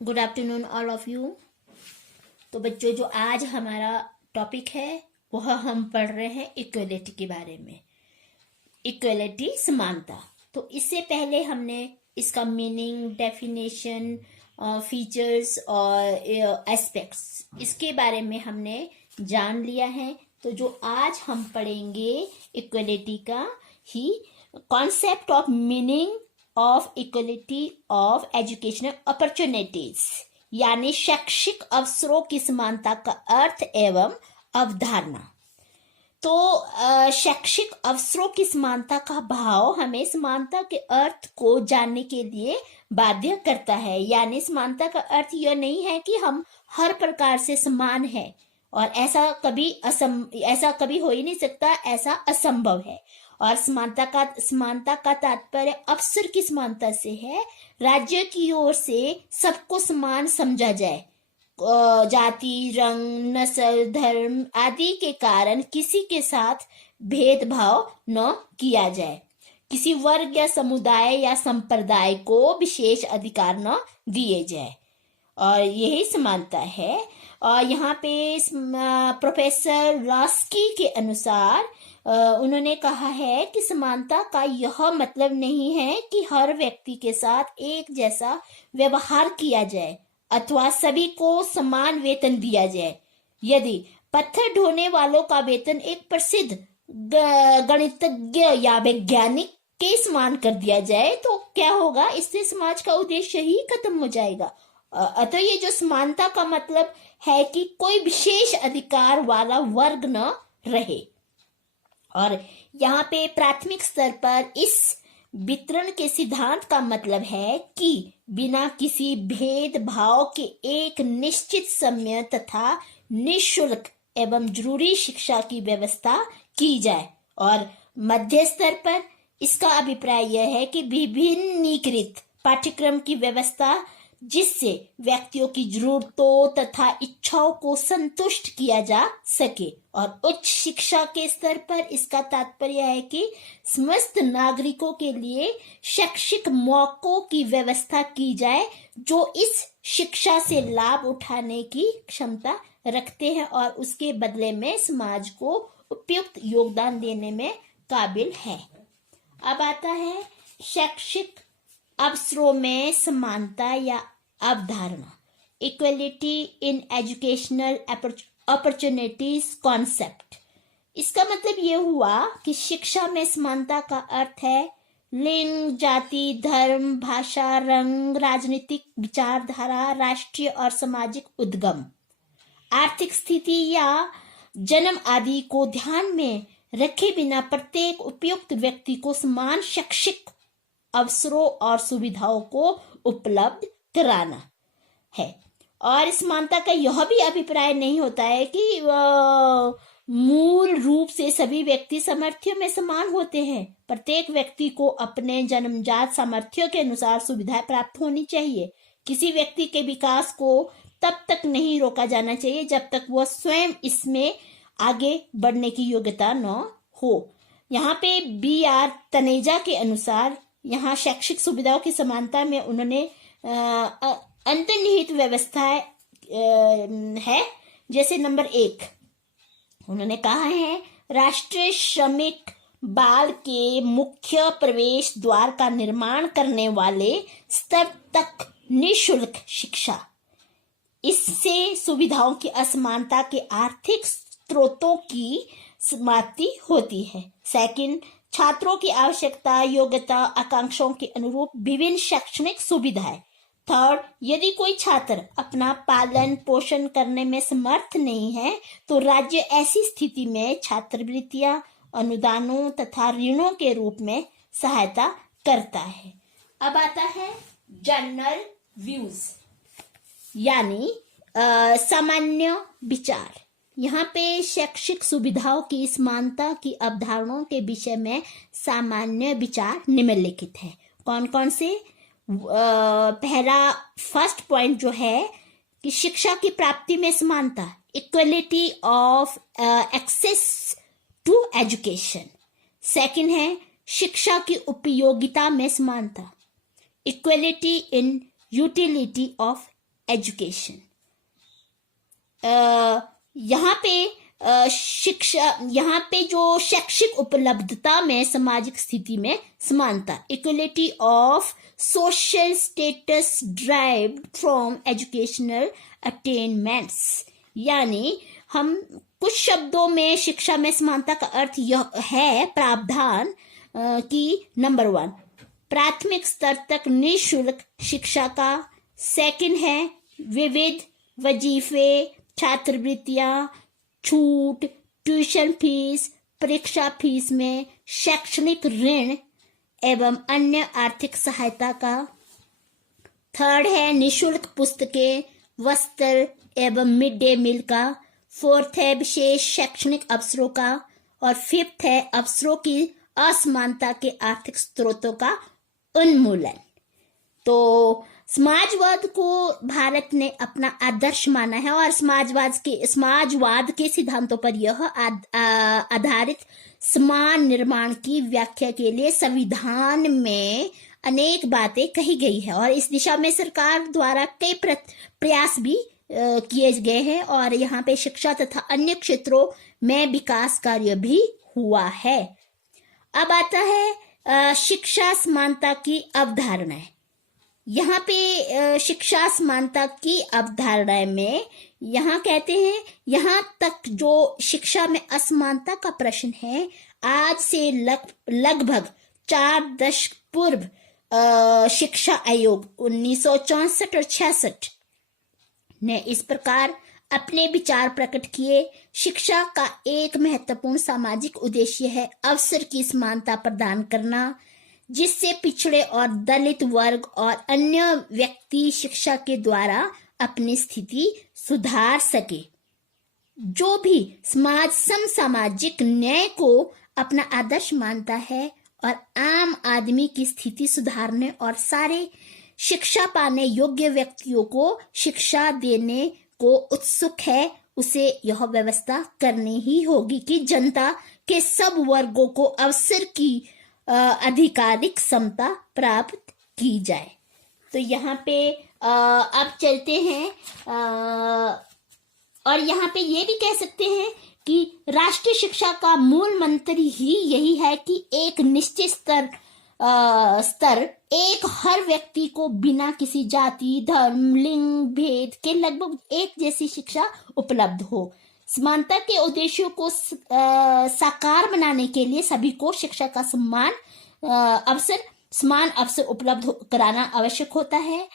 Good afternoon all of you. तो बच्चों, जो आज हमारा टॉपिक है वह हम पढ़ रहे हैं इक्वलिटी के बारे में। इक्वलिटी, समानता। तो इससे पहले हमने इसका मीनिंग, डेफिनेशन, फीचर्स और एस्पेक्ट्स, इसके बारे में हमने जान लिया है। तो जो आज हम पढ़ेंगे इक्वलिटी का ही concept of meaning of equality of educational opportunities, यानी शैक्षिक अवसरों की समानता का अर्थ एवं अवधारणा। तो शैक्षिक अवसरों की समानता का भाव हमें समानता के अर्थ को जानने के लिए बाध्य करता है। यानी समानता का अर्थ यह नहीं है कि हम हर प्रकार से समान हैं, और ऐसा कभी हो ही नहीं सकता, ऐसा असंभव है। और समानता का तात्पर्य अवसर की समानता से है। राज्य की ओर से सबको समान समझा जाए। जाति, रंग, नस्ल, धर्म आदि के कारण किसी के साथ भेदभाव न किया जाए। किसी वर्ग या समुदाय या संप्रदाय को विशेष अधिकार न दिए जाए, और यही समानता है। और यहाँ पे प्रोफेसर लास्की के अनुसार उन्होंने कहा है कि समानता का यह मतलब नहीं है कि हर व्यक्ति के साथ एक जैसा व्यवहार किया जाए अथवा सभी को समान वेतन दिया जाए। यदि पत्थर ढोने वालों का वेतन एक प्रसिद्ध गणितज्ञ या वैज्ञानिक के समान कर दिया जाए तो क्या होगा? इससे समाज का उद्देश्य ही खत्म हो जाएगा। अतः ये जो समानता का मतलब है कि कोई विशेष अधिकार वाला वर्ग न रहे। और यहाँ पे प्राथमिक स्तर पर इस वितरण के सिद्धांत का मतलब है कि बिना किसी भेदभाव के एक निश्चित समय तथा निःशुल्क एवं जरूरी शिक्षा की व्यवस्था की जाए। और मध्य स्तर पर इसका अभिप्राय यह है कि विभिन्नीकृत पाठ्यक्रम की व्यवस्था, जिससे व्यक्तियों की जरूरतों तथा इच्छाओं को संतुष्ट किया जा सके। और उच्च शिक्षा के स्तर पर इसका तात्पर्य है कि समस्त नागरिकों के लिए शैक्षिक मौकों की व्यवस्था की जाए जो इस शिक्षा से लाभ उठाने की क्षमता रखते हैं और उसके बदले में समाज को उपयुक्त योगदान देने में काबिल है। अब आता है शैक्षिक अवसरों में समानता या अवधारणा, equality in educational opportunities concept. इसका मतलब ये हुआ कि शिक्षा में समानता का अर्थ है लिंग, जाति, धर्म, भाषा, रंग, राजनीतिक विचारधारा, राष्ट्रीय और सामाजिक उद्गम, आर्थिक स्थिति या जन्म आदि को ध्यान में रखे बिना प्रत्येक उपयुक्त व्यक्ति को समान शैक्षिक अवसरों और सुविधाओं को उपलब्ध कराना है। और समानता का यह भी अभिप्राय नहीं होता है कि मूल रूप से सभी व्यक्ति सामर्थ्य में समान होते हैं। प्रत्येक व्यक्ति को अपने जन्मजात सामर्थ्य के अनुसार सुविधाएं प्राप्त होनी चाहिए। किसी व्यक्ति के विकास को तब तक नहीं रोका जाना चाहिए जब तक वह स्वयं इसमें आगे बढ़ने की योग्यता न हो। यहाँ पे B.R. तनेजा के अनुसार यहाँ शैक्षिक सुविधाओं की समानता में उन्होंने अंतर्निहित व्यवस्थाएं है। जैसे नंबर 1 उन्होंने कहा है, राष्ट्रीय श्रमिक बाल के मुख्य प्रवेश द्वार का निर्माण करने वाले स्तर तक निःशुल्क शिक्षा। इससे सुविधाओं की असमानता के आर्थिक स्रोतों की समाप्ति होती है। सेकंड, छात्रों की आवश्यकता, योग्यता, आकांक्षाओं के अनुरूप विभिन्न शैक्षणिक सुविधाएं। थर्ड, यदि कोई छात्र अपना पालन पोषण करने में समर्थ नहीं है तो राज्य ऐसी स्थिति में छात्रवृत्तियां, अनुदानों तथा ऋणों के रूप में सहायता करता है। अब आता है जनरल व्यूज, यानी सामान्य विचार। यहाँ पे शैक्षिक सुविधाओं की समानता की अवधारणाओं के विषय में सामान्य विचार निम्नलिखित है। कौन कौन से? पहला फर्स्ट पॉइंट जो है कि शिक्षा की प्राप्ति में समानता, equality of access to education. Second है शिक्षा की उपयोगिता में समानता, equality in utility of education. यहाँ पे जो शैक्षिक उपलब्धता में सामाजिक स्थिति में समानता, equality of social status derived from educational attainments, यानी हम कुछ शब्दों में शिक्षा में समानता का अर्थ यह है प्रावधान कि नंबर 1 प्राथमिक स्तर तक निःशुल्क शिक्षा का, सेकंड है विविध वजीफे, छात्रवृत्तियां, छूट, ट्यूशन फीस, परीक्षा फीस में शैक्षणिक ऋण एवं अन्य आर्थिक सहायता का, थर्ड है निःशुल्क पुस्तकें, वस्त्र एवं मिड डे मील का, फोर्थ है विशेष शैक्षणिक अवसरों का, और फिफ्थ है अवसरों की असमानता के आर्थिक स्रोतों का उन्मूलन। तो समाजवाद को भारत ने अपना आदर्श माना है और समाजवाद के सिद्धांतों पर यह आधारित समान निर्माण की व्याख्या के लिए संविधान में अनेक बातें कही गई है और इस दिशा में सरकार द्वारा कई प्रयास भी किए गए हैं और यहाँ पे शिक्षा तथा अन्य क्षेत्रों में विकास कार्य भी हुआ है। अब आता है शिक्षा समानता की अवधारणाएं। यहाँ पे शिक्षा समानता की अवधारणा में यहाँ कहते हैं, यहाँ तक जो शिक्षा में असमानता का प्रश्न है आज से लगभग 4 दशक पूर्व शिक्षा आयोग 1964 और 66 ने इस प्रकार अपने विचार प्रकट किए। शिक्षा का एक महत्वपूर्ण सामाजिक उद्देश्य है अवसर की समानता प्रदान करना, जिससे पिछड़े और दलित वर्ग और अन्य व्यक्ति शिक्षा के द्वारा अपनी स्थिति सुधार सके। जो भी समाज समसामाजिक न्याय को अपना आदर्श मानता है और आम आदमी की स्थिति सुधारने और सारे शिक्षा पाने योग्य व्यक्तियों को शिक्षा देने को उत्सुक है, उसे यह व्यवस्था करनी ही होगी कि जनता के सब वर्गों को अवसर की आधिकारिक समता प्राप्त की जाए। तो यहाँ पे अब चलते हैं और यहाँ पे ये भी कह सकते हैं कि राष्ट्रीय शिक्षा का मूल मंत्र ही यही है कि एक निश्चित स्तर एक हर व्यक्ति को बिना किसी जाति, धर्म, लिंग भेद के लगभग एक जैसी शिक्षा उपलब्ध हो। समानता के उद्देश्यों को साकार बनाने के लिए सभी को शिक्षा का समान अवसर उपलब्ध कराना आवश्यक होता है।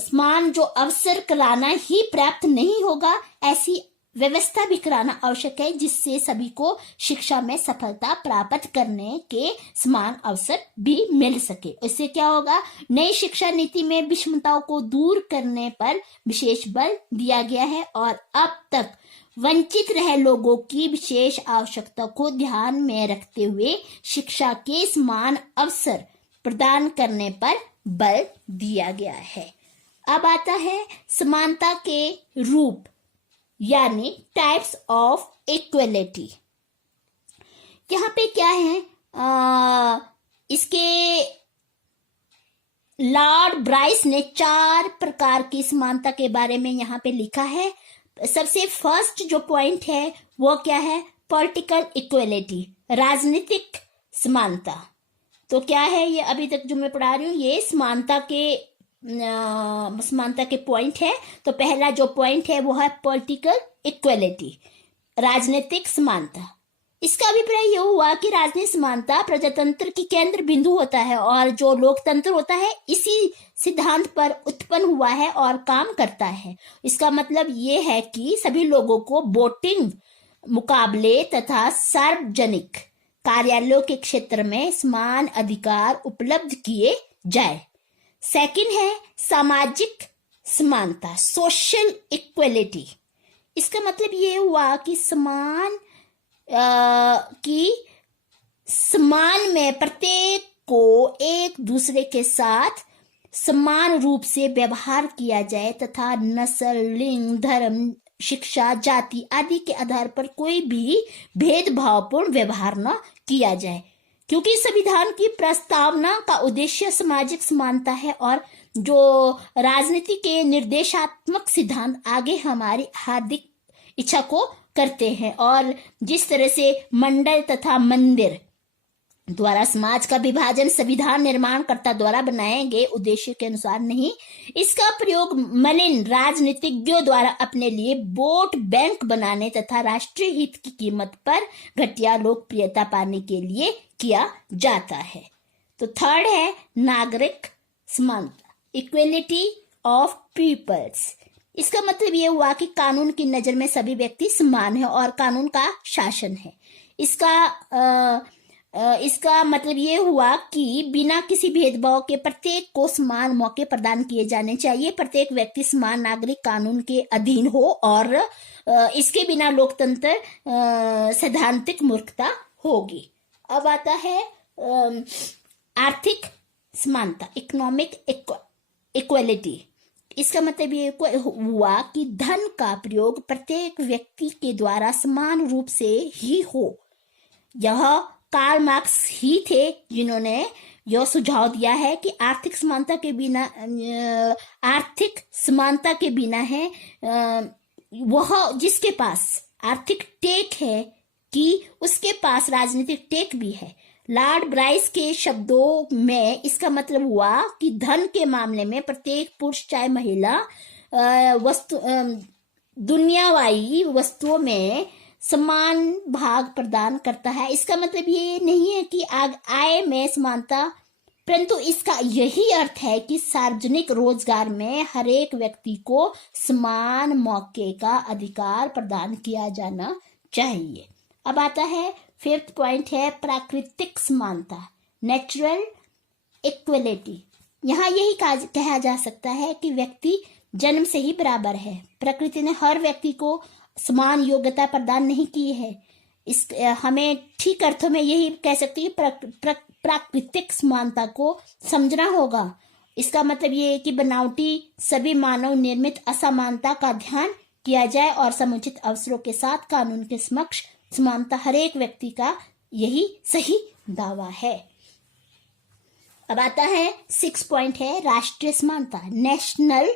समान जो अवसर कराना ही पर्याप्त नहीं होगा, ऐसी व्यवस्था भी कराना आवश्यक है जिससे सभी को शिक्षा में सफलता प्राप्त करने के समान अवसर भी मिल सके। इससे क्या होगा, नई शिक्षा नीति में विषमताओं को दूर करने पर विशेष बल दिया गया है और अब तक वंचित रहे लोगों की विशेष आवश्यकता को ध्यान में रखते हुए शिक्षा के समान अवसर प्रदान करने पर बल दिया गया है। अब आता है समानता के रूप यानी टाइप्स ऑफ इक्वलिटी। यहाँ पे क्या है, इसके लॉर्ड ब्राइस ने 4 प्रकार की समानता के बारे में यहाँ पे लिखा है। सबसे फर्स्ट जो पॉइंट है वो क्या है, पॉलिटिकल इक्वलिटी, राजनीतिक समानता। तो क्या है ये, अभी तक जो मैं पढ़ा रही हूँ ये समानता के पॉइंट है। तो पहला जो पॉइंट है वो है पॉलिटिकल इक्वलिटी, राजनीतिक समानता। इसका अभिप्राय यह हुआ कि राजनीतिक समानता प्रजातंत्र की केंद्र बिंदु होता है और जो लोकतंत्र होता है इसी सिद्धांत पर उत्पन्न हुआ है और काम करता है। इसका मतलब ये है कि सभी लोगों को वोटिंग मुकाबले तथा सार्वजनिक कार्यालयों के क्षेत्र में समान अधिकार उपलब्ध किए जाए। सेकंड है सामाजिक समानता, सोशल इक्वलिटी। इसका मतलब ये हुआ कि समान में प्रत्येक को एक दूसरे के साथ समान रूप से व्यवहार किया जाए तथा नस्ल, लिंग, धर्म, शिक्षा, जाति आदि के आधार पर कोई भी भेदभावपूर्ण व्यवहार न किया जाए। क्योंकि संविधान की प्रस्तावना का उद्देश्य सामाजिक समानता है और जो राजनीति के निर्देशात्मक सिद्धांत आगे हमारी हार्दिक इच्छा को करते हैं, और जिस तरह से मंडल तथा मंदिर द्वारा समाज का विभाजन संविधान निर्माणकर्ता द्वारा बनाए गए उद्देश्य के अनुसार नहीं, इसका प्रयोग मलिन राजनीतिज्ञों द्वारा अपने लिए वोट बैंक बनाने तथा राष्ट्रीय हित की कीमत पर घटिया लोकप्रियता पाने के लिए किया जाता है। तो थर्ड है नागरिक समानता, इक्वेलिटी ऑफ पीपल्स। इसका मतलब ये हुआ कि कानून की नजर में सभी व्यक्ति समान है और कानून का शासन है। इसका मतलब ये हुआ कि बिना किसी भेदभाव के प्रत्येक को समान मौके प्रदान किए जाने चाहिए। प्रत्येक व्यक्ति समान नागरिक कानून के अधीन हो और इसके बिना लोकतंत्र सैद्धांतिक मूर्खता होगी। अब आता है आर्थिक समानता, इकोनॉमिक इक्वलिटी। इसका मतलब ये हुआ कि धन का प्रयोग प्रत्येक व्यक्ति के द्वारा समान रूप से ही हो। यह कार्ल मार्क्स ही थे जिन्होंने यह सुझाव दिया है कि आर्थिक समानता के बिना है वह जिसके पास आर्थिक टेक है कि उसके पास राजनीतिक टेक भी है। लॉर्ड ब्राइस के शब्दों में इसका मतलब हुआ कि धन के मामले में प्रत्येक पुरुष चाहे महिला दुनियावी वस्तुओं में समान भाग प्रदान करता है। इसका मतलब ये नहीं है कि आय में समानता, परंतु इसका यही अर्थ है कि सार्वजनिक रोजगार में हर एक व्यक्ति को समान मौके का अधिकार प्रदान किया जाना चाहिए। अब आता है फिफ्थ पॉइंट है प्राकृतिक समानता, नेचुरल इक्वलिटी। यहाँ यही कहा जा सकता है कि व्यक्ति जन्म से ही बराबर है। प्रकृति ने हर व्यक्ति को समान योग्यता प्रदान नहीं की है। हमें ठीक अर्थों में यही कह सकते हैं प्राकृतिक समानता को समझना होगा। इसका मतलब ये है कि बनावटी सभी मानव निर्मित असमानता का ध्यान किया जाए और समुचित अवसरों के साथ कानून के समक्ष समानता हर एक व्यक्ति का यही सही दावा है। अब आता है 6 पॉइंट है राष्ट्रीय समानता, नेशनल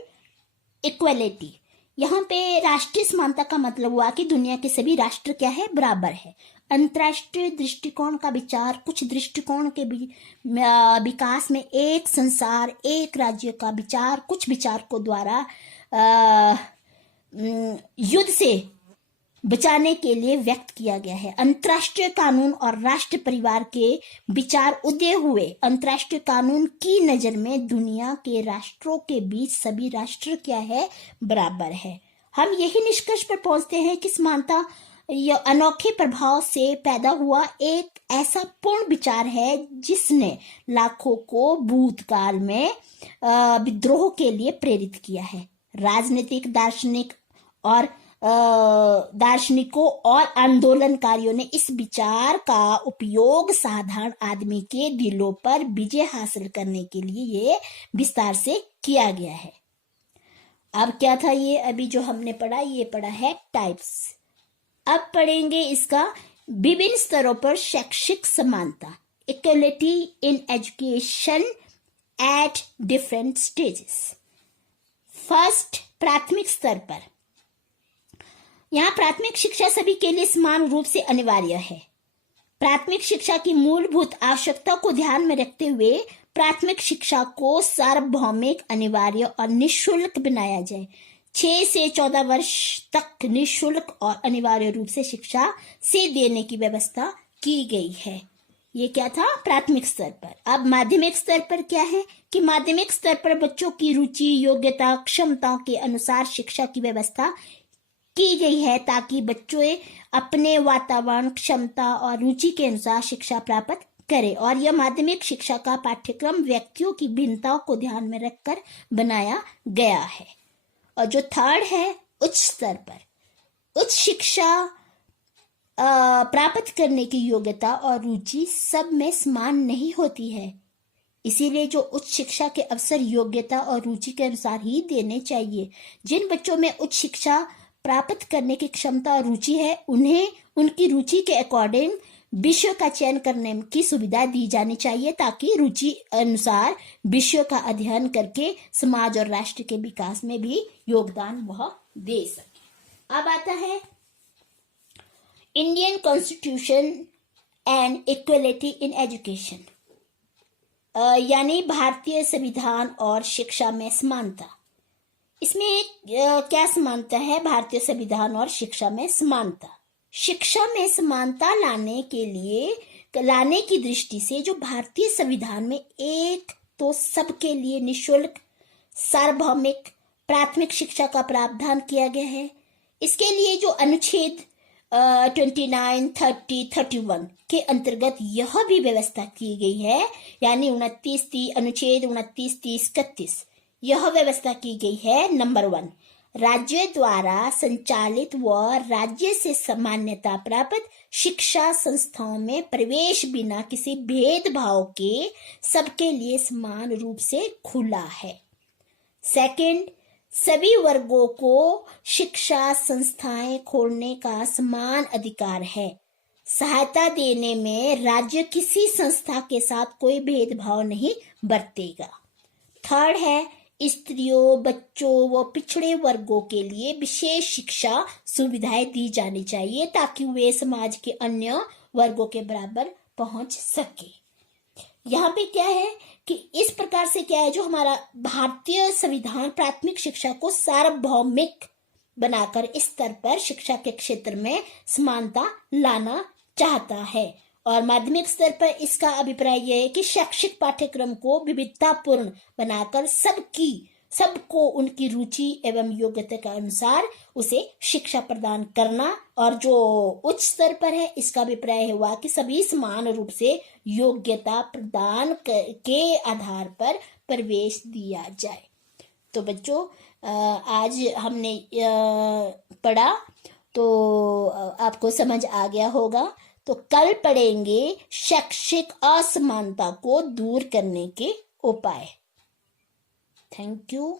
इक्वलिटी। यहाँ पे राष्ट्रीय समानता का मतलब हुआ कि दुनिया के सभी राष्ट्र क्या है, बराबर है। अंतरराष्ट्रीय दृष्टिकोण का विचार कुछ दृष्टिकोण के विकास में एक संसार एक राज्य का विचार कुछ विचारकों द्वारा युद्ध से बचाने के लिए व्यक्त किया गया है। अंतर्राष्ट्रीय कानून और राष्ट्र परिवार के विचार उदय हुए। अंतर्राष्ट्रीय कानून की नजर में दुनिया के राष्ट्रों के बीच सभी राष्ट्र क्या है, बराबर है। हम यही निष्कर्ष पर पहुंचते हैं कि समानता यह अनोखे प्रभाव से पैदा हुआ एक ऐसा पूर्ण विचार है जिसने लाखों को भूतकाल में विद्रोह के लिए प्रेरित किया है। राजनीतिक दार्शनिकों और आंदोलनकारियों ने इस विचार का उपयोग साधारण आदमी के दिलों पर विजय हासिल करने के लिए ये विस्तार से किया गया है। अब क्या था ये अभी जो हमने पढ़ा, ये पढ़ा है टाइप्स। अब पढ़ेंगे इसका विभिन्न स्तरों पर शैक्षिक समानता, equality in education at different stages. First, प्राथमिक स्तर पर। यहाँ प्राथमिक शिक्षा सभी के लिए समान रूप से अनिवार्य है। प्राथमिक शिक्षा की मूलभूत आवश्यकता को ध्यान में रखते हुए प्राथमिक शिक्षा को सार्वभौमिक, अनिवार्य और निःशुल्क बनाया जाए। 6 से 14 वर्ष तक निःशुल्क और अनिवार्य रूप से शिक्षा से देने की व्यवस्था की गई है। ये क्या था, प्राथमिक स्तर पर। अब माध्यमिक स्तर पर क्या है कि माध्यमिक स्तर पर बच्चों की रुचि, योग्यता, क्षमताओं के अनुसार शिक्षा की व्यवस्था की गई है ताकि बच्चे अपने वातावरण, क्षमता और रुचि के अनुसार शिक्षा प्राप्त करें। और यह माध्यमिक शिक्षा का पाठ्यक्रम व्यक्तियों की भिन्नताओं को ध्यान में रखकर बनाया गया है। और जो थर्ड है, उच्च स्तर पर। उच्च शिक्षा प्राप्त करने की योग्यता और रुचि सब में समान नहीं होती है, इसीलिए जो उच्च शिक्षा के अवसर योग्यता और रुचि के अनुसार ही देने चाहिए। जिन बच्चों में उच्च शिक्षा प्राप्त करने की क्षमता और रुचि है, उन्हें उनकी रुचि के अकॉर्डिंग विषय का चयन करने की सुविधा दी जानी चाहिए ताकि रुचि अनुसार विषयों का अध्ययन करके समाज और राष्ट्र के विकास में भी योगदान वह दे सके। अब आता है Indian constitution and equality in education, यानी भारतीय संविधान और शिक्षा में समानता। इसमें क्या समानता है? भारतीय संविधान और शिक्षा में समानता। शिक्षा में समानता लाने की दृष्टि से जो भारतीय संविधान में एक तो सबके लिए निःशुल्क सार्वभौमिक प्राथमिक शिक्षा का प्रावधान किया गया है। इसके लिए जो अनुच्छेद 29, 30, 31 के अंतर्गत यह भी व्यवस्था की गई है, यानी 29, अनुच्छेद 29, 30, 31 यह व्यवस्था की गई है। नंबर 1, राज्य द्वारा संचालित व राज्य से मान्यता प्राप्त शिक्षा संस्थाओं में प्रवेश बिना किसी भेदभाव के सबके लिए समान रूप से खुला है। सेकंड, सभी वर्गों को शिक्षा संस्थाएं खोलने का समान अधिकार है। सहायता देने में राज्य किसी संस्था के साथ कोई भेदभाव नहीं बरतेगा। थर्ड है, स्त्रियों, बच्चों व पिछड़े वर्गों के लिए विशेष शिक्षा सुविधाएं दी जानी चाहिए ताकि वे समाज के अन्य वर्गों के बराबर पहुंच सके। यहाँ पे क्या है कि इस प्रकार से क्या है, जो हमारा भारतीय संविधान प्राथमिक शिक्षा को सार्वभौमिक बनाकर इस स्तर पर शिक्षा के क्षेत्र में समानता लाना चाहता है। और माध्यमिक स्तर पर इसका अभिप्राय यह है कि शैक्षिक पाठ्यक्रम को विविधतापूर्ण बनाकर सबको उनकी रुचि एवं योग्यता के अनुसार उसे शिक्षा प्रदान करना। और जो उच्च स्तर पर है इसका अभिप्राय हुआ कि सभी समान रूप से योग्यता प्रदान के आधार पर प्रवेश दिया जाए। तो बच्चों, आज हमने पढ़ा तो आपको समझ आ गया होगा। तो कल पढ़ेंगे शैक्षिक असमानता को दूर करने के उपाय। Thank you.